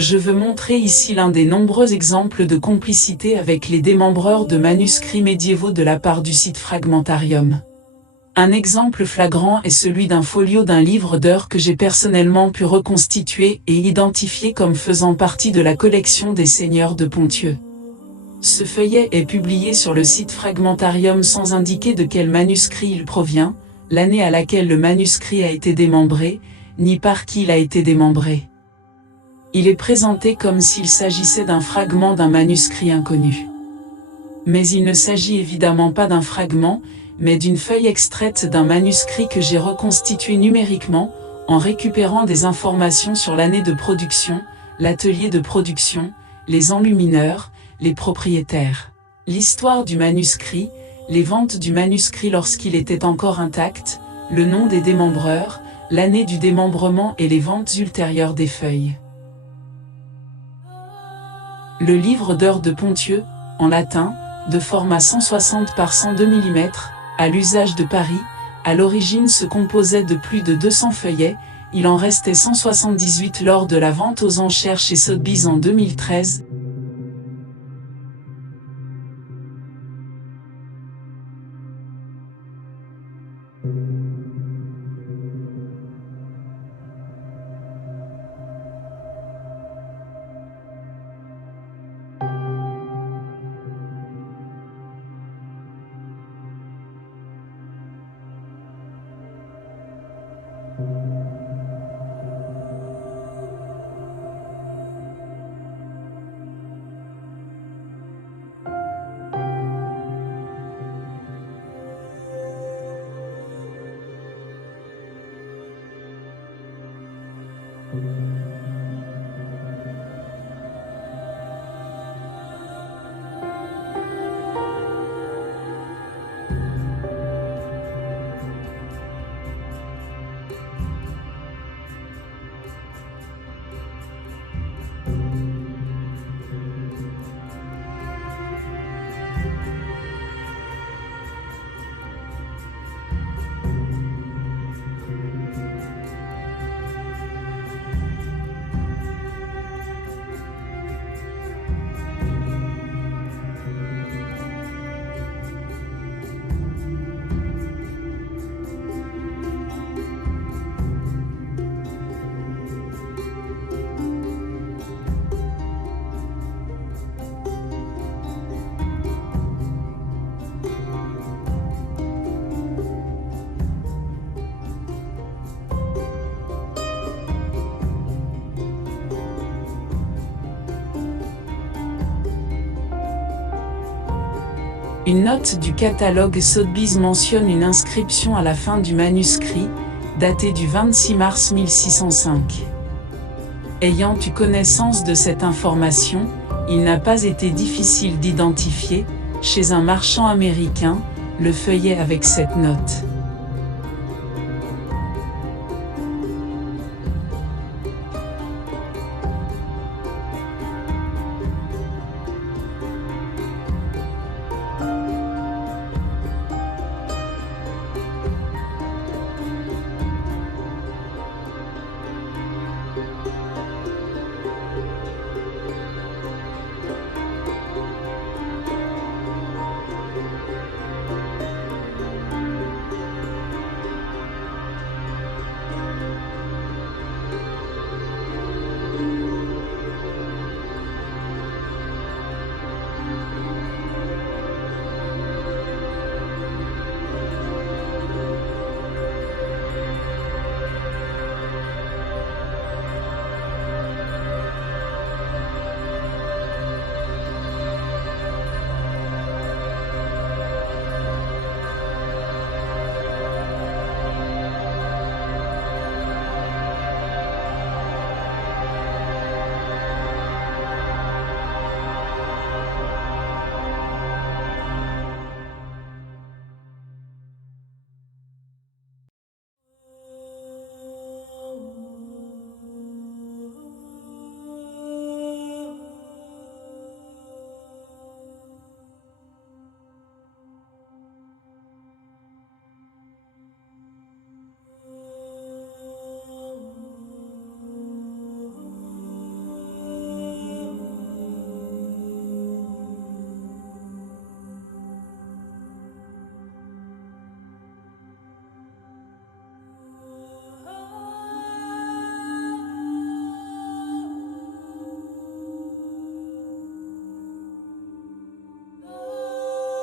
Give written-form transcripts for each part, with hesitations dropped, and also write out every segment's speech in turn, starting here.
Je veux montrer ici l'un des nombreux exemples de complicité avec les démembreurs de manuscrits médiévaux de la part du site Fragmentarium. Un exemple flagrant est celui d'un folio d'un livre d'heures que j'ai personnellement pu reconstituer et identifier comme faisant partie de la collection des seigneurs de Ponthieu. Ce feuillet est publié sur le site Fragmentarium sans indiquer de quel manuscrit il provient, l'année à laquelle le manuscrit a été démembré, ni par qui il a été démembré. Il est présenté comme s'il s'agissait d'un fragment d'un manuscrit inconnu. Mais il ne s'agit évidemment pas d'un fragment, mais d'une feuille extraite d'un manuscrit que j'ai reconstitué numériquement, en récupérant des informations sur l'année de production, l'atelier de production, les enlumineurs, les propriétaires, l'histoire du manuscrit, les ventes du manuscrit lorsqu'il était encore intact, le nom des démembreurs, l'année du démembrement et les ventes ultérieures des feuilles. Le livre d'heures de Ponthieu, en latin, de format 160 par 102 mm, à l'usage de Paris, à l'origine se composait de plus de 200 feuillets, il en restait 178 lors de la vente aux enchères chez Sotheby's en 2013. Une note du catalogue Sotheby's mentionne une inscription à la fin du manuscrit, datée du 26 mars 1605. Ayant eu connaissance de cette information, il n'a pas été difficile d'identifier, chez un marchand américain, le feuillet avec cette note.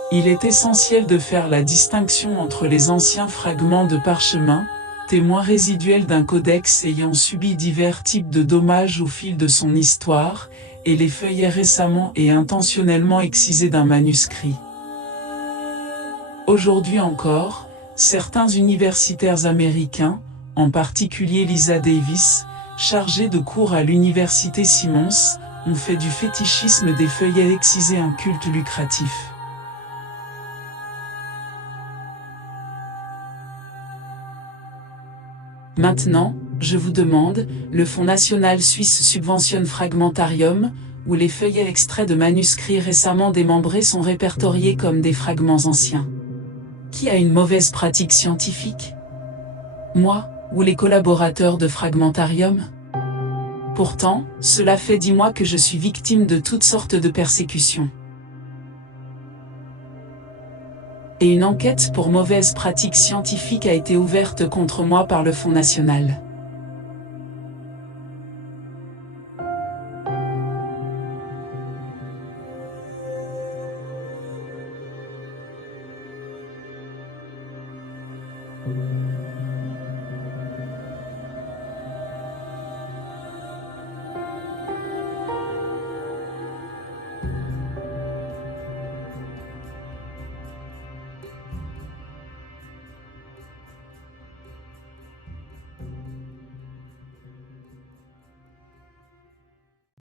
Il est essentiel de faire la distinction entre les anciens fragments de parchemin, témoins résiduels d'un codex ayant subi divers types de dommages au fil de son histoire, et les feuillets récemment et intentionnellement excisés d'un manuscrit. Aujourd'hui encore, certains universitaires américains, en particulier Lisa Davis, chargée de cours à l'université Simmons, ont fait du fétichisme des feuillets excisés un culte lucratif. Maintenant, je vous demande, le Fonds national suisse subventionne Fragmentarium, où les feuillets extraits de manuscrits récemment démembrés sont répertoriés comme des fragments anciens. Qui a une mauvaise pratique scientifique? Moi, ou les collaborateurs de Fragmentarium? Pourtant, cela fait 10 mois que je suis victime de toutes sortes de persécutions. Et une enquête pour mauvaise pratique scientifique a été ouverte contre moi par le Fonds national.